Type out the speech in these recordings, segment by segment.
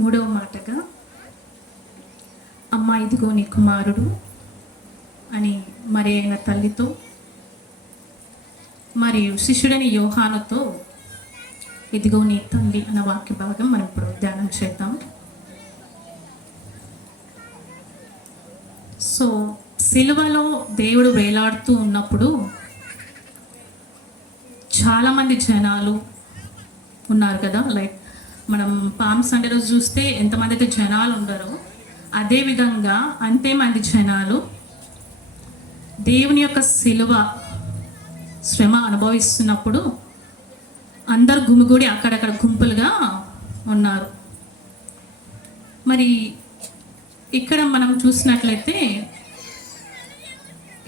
మూడవ మాటగా అమ్మ ఇదిగో నీ కుమారుడు అని మరి అయిన తల్లితో మరియు శిష్యుడని యోహానుతో ఇదిగో నీ తల్లి అన్న వాక్య భాగం మనం ఇప్పుడు ధ్యానం చేద్దాం. సో సిలువలో దేవుడు వేలాడుతూ ఉన్నప్పుడు చాలామంది జనాలు ఉన్నారు కదా. లైక్ మనం పామ్ సండే రోజు చూస్తే ఎంతమంది అయితే జనాలు ఉండరో అదేవిధంగా అంతేమంది జనాలు దేవుని యొక్క సిలువ శ్రమ అనుభవిస్తున్నప్పుడు అందరు గుమిగూడి అక్కడక్కడ గుంపులుగా ఉన్నారు. మరి ఇక్కడ మనం చూసినట్లయితే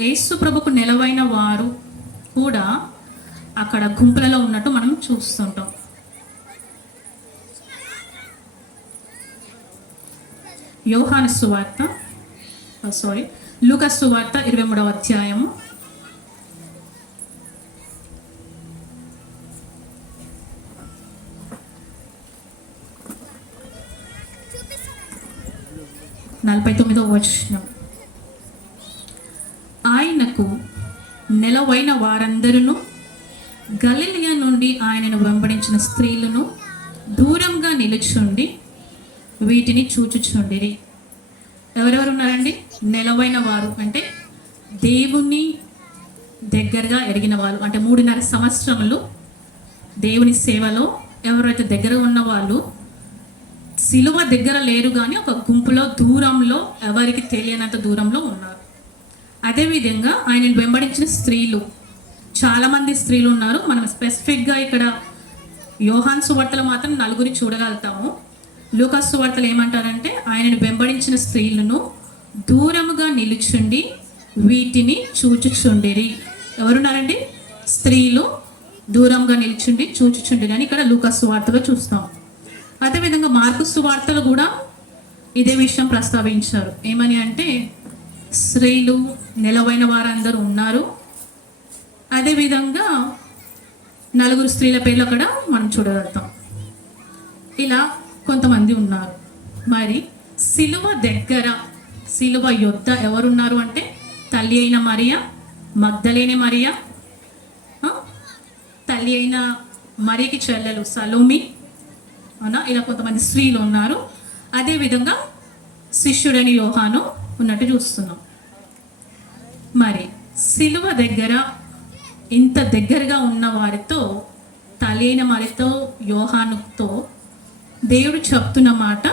యేసు ప్రభుకు నిలవైన వారు కూడా అక్కడ గుంపులలో ఉన్నట్టు మనం చూస్తుంటాం. యోహాను సువార్త లూకా సువార్త 23వ అధ్యాయము 49వ వచనం. ఆయనకు నిలవైన వారందరూ గలిలయ నుండి ఆయనను వెంబడించిన స్త్రీలను దూరంగా నిలుచుండి వీటిని చూచుచుండిరి. ఎవరెవరు ఉన్నారండి? నిలవైన వారు అంటే దేవుని దగ్గరగా ఎరిగిన వాళ్ళు, అంటే 3.5 సంవత్సరములు దేవుని సేవలో ఎవరైతే దగ్గర ఉన్న వాళ్ళు సిలువ దగ్గర లేరు కానీ ఒక గుంపులో దూరంలో ఎవరికి తెలియనంత దూరంలో ఉన్నారు. అదేవిధంగా ఆయనను వెంబడించిన స్త్రీలు, చాలామంది స్త్రీలు ఉన్నారు. మనం స్పెసిఫిక్గా ఇక్కడ యోహాను సువార్తలో మాత్రం 4 చూడగలుగుతాము. లూకా సువార్తలు ఏమంటారంటే ఆయనను వెంబడించిన స్త్రీలను దూరముగా నిలుచుండి వీటిని చూచుచుండిరి. ఎవరున్నారండి? స్త్రీలు దూరంగా నిల్చుండి చూచుచుండిరి అని ఇక్కడ లూకా సువార్తలో చూస్తాం. అదేవిధంగా మార్కు సువార్తలు కూడా ఇదే విషయం ప్రస్తావించారు. ఏమని అంటే స్త్రీలు నిలవైన వారందరూ ఉన్నారు. అదేవిధంగా 4 స్త్రీల పేర్లు అక్కడ మనం చూడగలుగుతాం. ఇలా కొంతమంది ఉన్నారు. మరి సిలువ దగ్గర, సిలువ యొద్ద ఎవరున్నారు అంటే తల్లి అయిన మరియా, మగ్దలేని మరియా, తల్లి అయిన మరియకి చెల్లెలు సలోమి అవునా, ఇలా కొంతమంది స్త్రీలు ఉన్నారు. అదేవిధంగా శిష్యుడని యోహాను ఉన్నట్టు చూస్తున్నాం. మరి సిలువ దగ్గర ఇంత దగ్గరగా ఉన్న వారితో, తల్లి అయిన మరియతో, యోహానుతో దేవుడు చెప్తున్న మాట,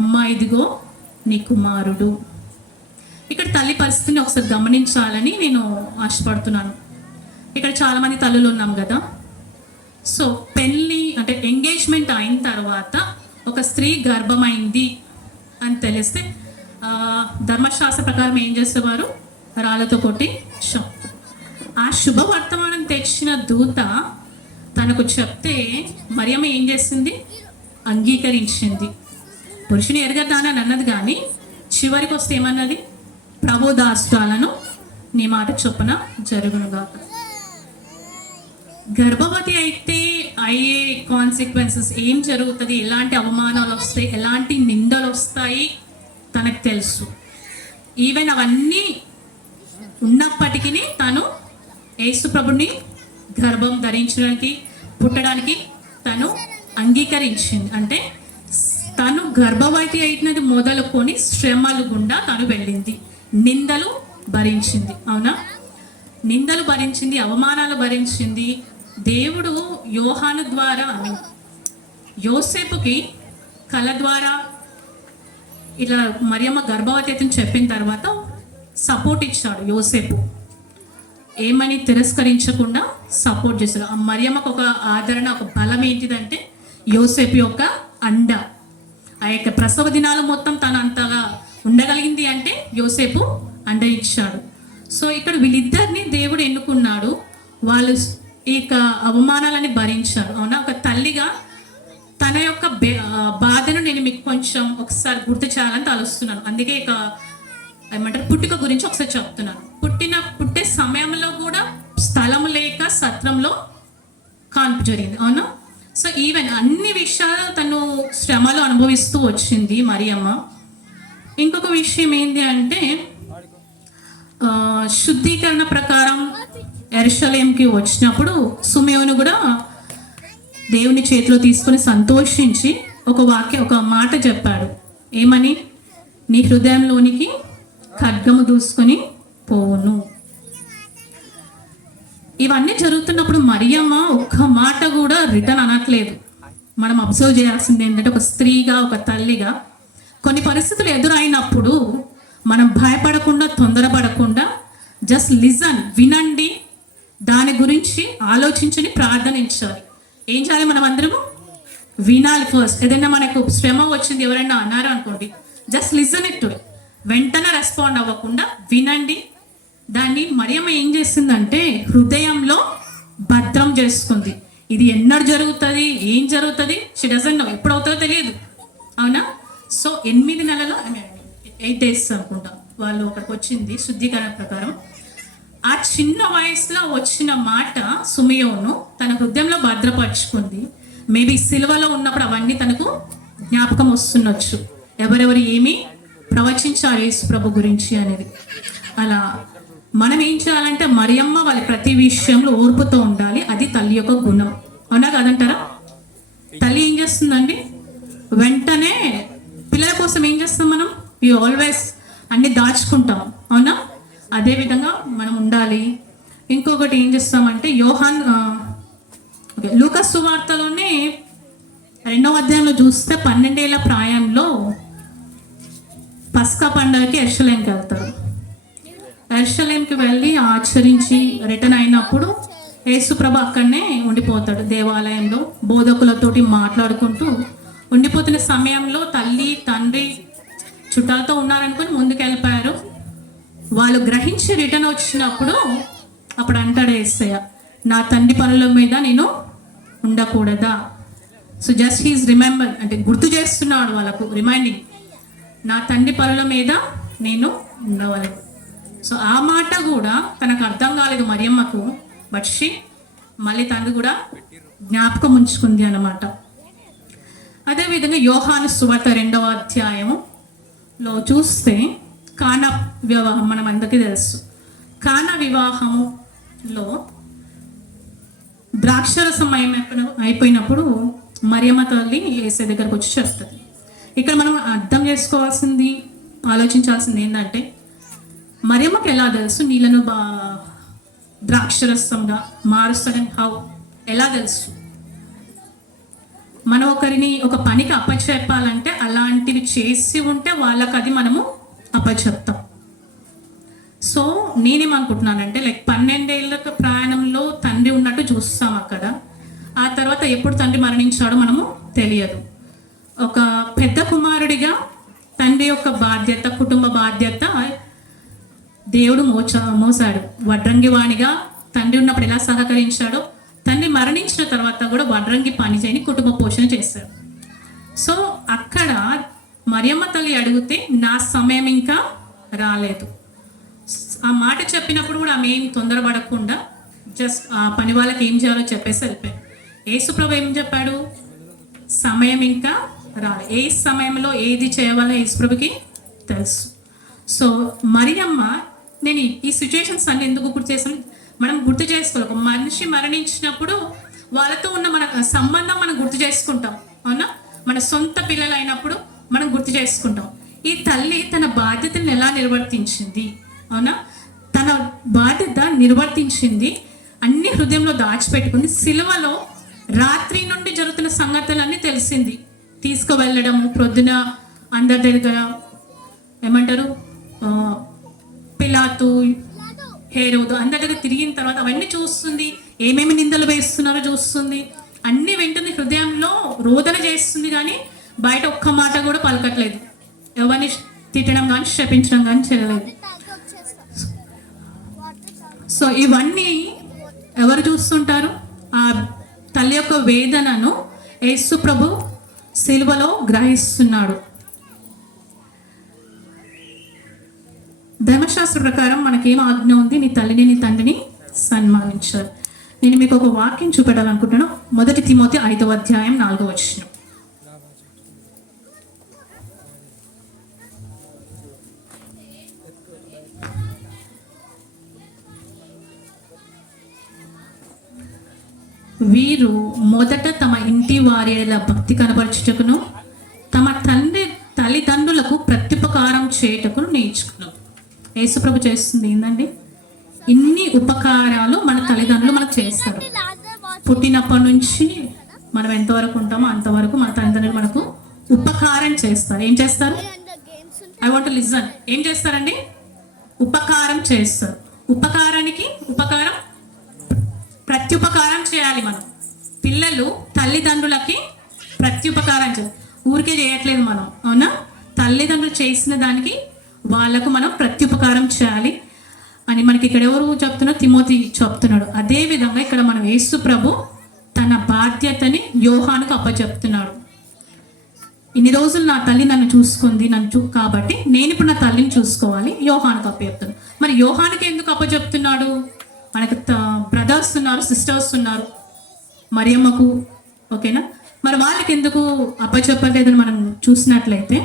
అమ్మ ఇదిగో నీ కుమారుడు. ఇక్కడ తల్లి పరిస్థితిని ఒకసారి గమనించాలని నేను ఆశపడుతున్నాను. ఇక్కడ చాలామంది తల్లులు ఉన్నాం కదా. సో పెళ్ళి అంటే ఎంగేజ్మెంట్ అయిన తర్వాత ఒక స్త్రీ గర్భమైంది అని తెలిస్తే ధర్మశాస్త్ర ప్రకారం ఏం చేసేవారు? రాళ్ళతో కొట్టి ఆ శుభవర్తమానం తెచ్చిన దూత తనకు చెప్తే మరియమ్మ ఏం చేసింది? అంగీకరించింది. పురుషుని ఎరగదానని అన్నది కానీ చివరికి వస్తే ఏమన్నది? ప్రభుదాస్తాలను నీ మాట చొప్పున జరుగునుగా. గర్భవతి అయితే అయ్యే కాన్సిక్వెన్సెస్ ఏం జరుగుతుంది, ఎలాంటి అవమానాలు వస్తాయి, ఎలాంటి నిందలు వస్తాయి తనకు తెలుసు. ఈవెన్ అవన్నీ ఉన్నప్పటికీ తను యేసు ప్రభుని గర్భం ధరించడానికి, పుట్టడానికి తను అంగీకరించింది. అంటే తను గర్భవతి అయినది మొదలుకొని శ్రమలు గుండా తను వెళ్ళింది, నిందలు భరించింది. అవునా, నిందలు భరించింది, అవమానాలు భరించింది. దేవుడు యోహాను ద్వారా యోసేపుకి కళ ద్వారా ఇలా మరియమ్మ గర్భవతి అని చెప్పిన తర్వాత సపోర్ట్ ఇచ్చాడు యోసేపు. ఏమని తిరస్కరించకుండా సపోర్ట్ చేశాడు. ఆ మరియమ్మకు ఒక ఆదరణ, ఒక బలం ఏంటిదంటే యోసేపు యొక్క అండ. ఆ యొక్క ప్రసవ దినాలు మొత్తం తను అంతగా ఉండగలిగింది అంటే యోసేపు అండ ఇచ్చాడు. సో ఇక్కడ వీళ్ళిద్దరిని దేవుడు ఎన్నుకున్నాడు. వాళ్ళు ఈ అవమానాలని భరించారు. అవునా, ఒక తల్లిగా తన యొక్క బాధను నేను మీకు కొంచెం ఒకసారి గుర్తు చేయాలని తలుస్తున్నాను. అందుకే ఇక ఏమంటారు, పుట్టుక గురించి ఒకసారి చెప్తున్నాను. పుట్టే సమయంలో కూడా స్థలం లేక సత్రంలో కాన్పు జరిగింది. అవునా, సో ఈవెన్ అన్ని విషయాలు తను శ్రమ శ్రమలు అనుభవిస్తూ వచ్చింది మరియమ్మ. ఇంకొక విషయం ఏంటి అంటే శుద్ధీకరణ ప్రకారం యెరూషలేంకి వచ్చినప్పుడు సిమెయోను కూడా దేవుని చేతిలో తీసుకొని సంతోషించి ఒక మాట చెప్పాడు. ఏమని? నీ హృదయంలోనికి ఖడ్గము దూసుకొని పోవును. ఇవన్నీ జరుగుతున్నప్పుడు మరియమ్మ ఒక్క మాట కూడా రిటర్న్ అనట్లేదు. మనం అబ్జర్వ్ చేయాల్సింది ఏంటంటే ఒక స్త్రీగా, ఒక తల్లిగా కొన్ని పరిస్థితులు ఎదురైనప్పుడు మనం భయపడకుండా, తొందరపడకుండా జస్ట్ లిజన్, వినండి, దాని గురించి ఆలోచించుని ప్రార్థనించాలి. ఏం చేయాలి? మనం అందరము వినాలి ఫస్ట్. ఏదైనా మనకు శ్రమ వచ్చింది, ఎవరైనా అన్నారు అనుకోండి, just listen it to it. వెంటనే రెస్పాండ్ అవ్వకుండా వినండి. దాన్ని మరియమ్మ ఏం చేసిందంటే హృదయంలో భద్రం చేసుకుంది. ఇది ఎన్నడు జరుగుతుంది, ఏం జరుగుతుంది, షీ డజంట్ నో, ఎప్పుడు అవుతుందో తెలియదు. అవునా? సో 8 నెలలు, 8 days అనుకుంటా వాళ్ళు అక్కడికి వచ్చింది శుద్ధీకరణ ప్రకారం. ఆ చిన్న వయసులో వచ్చిన మాట సిమెయోను తన హృదయంలో భద్రపరుచుకుంది. మేబీ సిలువలో ఉన్నప్పుడు అవన్నీ తనకు జ్ఞాపకం వస్తుండొచ్చు. ఎవరెవరు ఏమి ప్రవచించారు యేసు ప్రభు గురించి అనేది. అలా మనం ఏం చేయాలంటే మరియమ్మ వాళ్ళ ప్రతి విషయంలో ఓర్పుతో ఉండాలి. అది తల్లి యొక్క గుణం. అవునా కాదంటారా? తల్లి ఏం చేస్తుందండి? వెంటనే పిల్లల కోసం ఏం చేస్తాం మనం? వి ఆల్వేస్ అన్ని దాచుకుంటాం. అవునా? అదే విధంగా మనం ఉండాలి. ఇంకొకటి ఏం చేస్తామంటే లూకా సువార్తలోనే 2వ అధ్యాయంలో చూస్తే 12 ఏళ్ల ప్రాయంలో పస్కా పండుగకి యెరూషలేంకి వెళ్తారు. యెరూషలేంకి వెళ్ళి ఆచరించి రిటర్న్ అయినప్పుడు యేసుప్రభు అక్కడనే ఉండిపోతాడు దేవాలయంలో బోధకులతోటి మాట్లాడుకుంటూ ఉండిపోతున్న సమయంలో తల్లి, తండ్రి చుట్టాలతో ఉన్నారనుకొని ముందుకు వెళ్ళిపోయారు. వాళ్ళు గ్రహించి రిటర్న్ వచ్చినప్పుడు అప్పుడు అంటాడు యేసయ్య, నా తండ్రి పనుల మీద నేను ఉండకూడదా? సో జస్ట్ హీస్ రిమెంబర్, అంటే గుర్తు చేస్తున్నాడు వాళ్ళకు, రిమైండింగ్, నా తండ్రి పనుల మీద నేను ఉండవాలి. సో ఆ మాట కూడా తనకు అర్థం కాలేదు మరియమ్మకు, బట్ మళ్ళీ తను కూడా జ్ఞాపకం ఉంచుకుంది అన్నమాట. అదేవిధంగా యోహాను సువార్త 2వ అధ్యాయంలో చూస్తే కానా వివాహం మనం అందరికీ తెలుసు. కానా వివాహంలో ద్రాక్షరసం అయిపోయినప్పుడు మరియమ్మ తల్లి యేసయ్య దగ్గరకు వచ్చి చెప్తుంది. ఇక్కడ మనం అర్థం చేసుకోవాల్సింది, ఆలోచించాల్సింది ఏంటంటే మరియమ్మకి ఎలా తెలుసు నీళ్ళను ద్రాక్షరసంగా మారుస్తాడని? ఎలా తెలుసు? మనం ఒకరిని ఒక పనికి అప్పచెప్పాలంటే అలాంటివి చేసి ఉంటే వాళ్ళకి అది మనము అప్పచెప్తాం. సో నేనేమనుకుంటున్నానంటే 12 ఏళ్ళ ప్రయాణంలో తండ్రి ఉన్నట్టు చూస్తాం అక్కడ. ఆ తర్వాత ఎప్పుడు తండ్రి మరణించాడో మనము తెలియదు. ఒక పెద్ద కుమారుడిగా తండ్రి యొక్క బాధ్యత, కుటుంబ బాధ్యత దేవుడు మోసాడు. వడ్రంగి వాణిగా తండ్రి ఉన్నప్పుడు ఎలా సహకరించాడో, తండ్రి మరణించిన తర్వాత కూడా వడ్రంగి పని చేయని కుటుంబ పోషణ చేశాడు. సో అక్కడ మరియమ్మ తల్లి అడిగితే నా సమయం ఇంకా రాలేదు. ఆ మాట చెప్పినప్పుడు కూడా ఆమె ఏం తొందరపడకుండా జస్ట్ ఆ పని వాళ్ళకి ఏం చేయాలో చెప్పేసి వెళ్ళిపోయాడు. యేసుప్రభు ఏం చెప్పాడు? సమయం ఇంకా రాలేదు. ఏ సమయంలో ఏది చేయాలో యేసుప్రభుకి తెలుసు. సో మరియమ్మ, నేను ఈ సిచ్యుయేషన్స్ అన్ని ఎందుకు గుర్తు చేస్తాను, మనం గుర్తు చేసుకోవాలి. ఒక మనిషి మరణించినప్పుడు వాళ్ళతో ఉన్న మన సంబంధం మనం గుర్తు చేసుకుంటాం. అవునా? మన సొంత పిల్లలు అయినప్పుడు మనం గుర్తు చేసుకుంటాం. ఈ తల్లి తన బాధ్యతను ఎలా నిర్వర్తించింది? అవునా? తన బాధ్యత నిర్వర్తించింది, అన్ని హృదయంలో దాచిపెట్టుకుంది. సిలువలో రాత్రి నుండి జరుగుతున్న సంగతులన్నీ తెలిసింది. తీసుకువెళ్ళడము, ప్రొద్దున అందరి దగ్గర ఏమంటారు, పిలాతు, హేరోదు అందరి దగ్గర తిరిగిన తర్వాత అవన్నీ చూస్తుంది. ఏమేమి నిందలు వేస్తున్నారో చూస్తుంది. అన్నీ వింటుంది, హృదయంలో రోదన చేస్తుంది, కానీ బయట ఒక్క మాట కూడా పలకట్లేదు. ఎవరిని తిట్టడం కానీ శపించడం కానీ చేయలేదు. సో ఇవన్నీ ఎవరు చూస్తుంటారు? ఆ తల్లి యొక్క వేదనను యేసు ప్రభు సిలువలో గ్రహిస్తున్నాడు. ధర్మశాస్త్ర ప్రకారం మనకేం ఆజ్ఞ ఉంది? నీ తల్లిని నీ తండ్రిని సన్మానించాలి. నేను మీకు ఒక వాక్యం చూపెట్టాలనుకుంటున్నాను. 1 తిమోతి 5వ అధ్యాయం 4వ వచనం. వీరు మొదట తమ ఇంటి వారిల భక్తి కనబరచుటకును తమ తల్లిదండ్రులకు ప్రత్యుపకారం చేయుటకును నేర్చుకున్నాం. యేసుప్రభు చేస్తుంది ఏంటండి, ఇన్ని ఉపకారాలు మన తల్లిదండ్రులు మనకు చేస్తారు. పుట్టినప్పటి నుంచి మనం ఎంతవరకు ఉంటామో అంతవరకు మన తల్లిదండ్రులు మనకు ఉపకారం చేస్తారు. ఏం చేస్తారు? I want listen. ఏం చేస్తారండి? ఉపకారం చేస్తారు. ఉపకారం ప్రత్యుపకారం చేయాలి. మనం పిల్లలు తల్లిదండ్రులకి ప్రత్యుపకారం చేయాలి. ఊరికే చేయట్లేదు మనం, అవునా? తల్లిదండ్రులు చేసిన దానికి వాళ్ళకు మనం ప్రత్యుపకారం చేయాలి అని మనకి ఇక్కడ ఎవరు చెప్తున్నారు? తిమోతి చెప్తున్నాడు. అదే విధంగా ఇక్కడ మనం యేసు ప్రభు తన బాధ్యతని యోహానుకు అప్పచెప్తున్నాడు. ఇన్ని రోజులు నా తల్లి నన్ను చూసుకుంది, కాబట్టి నేను ఇప్పుడు నా తల్లిని చూసుకోవాలి. యోహానుకు అప్పచెప్తున్నాడు. మరి యోహానుకి ఎందుకు అప్పచెప్తున్నాడు? మనకు బ్రదర్స్ ఉన్నారు, సిస్టర్స్ ఉన్నారు, మరియమ్మకు, ఓకేనా? మరి వాళ్ళకి ఎందుకు అప్పచెప్పలేదని మనం చూసినట్లయితే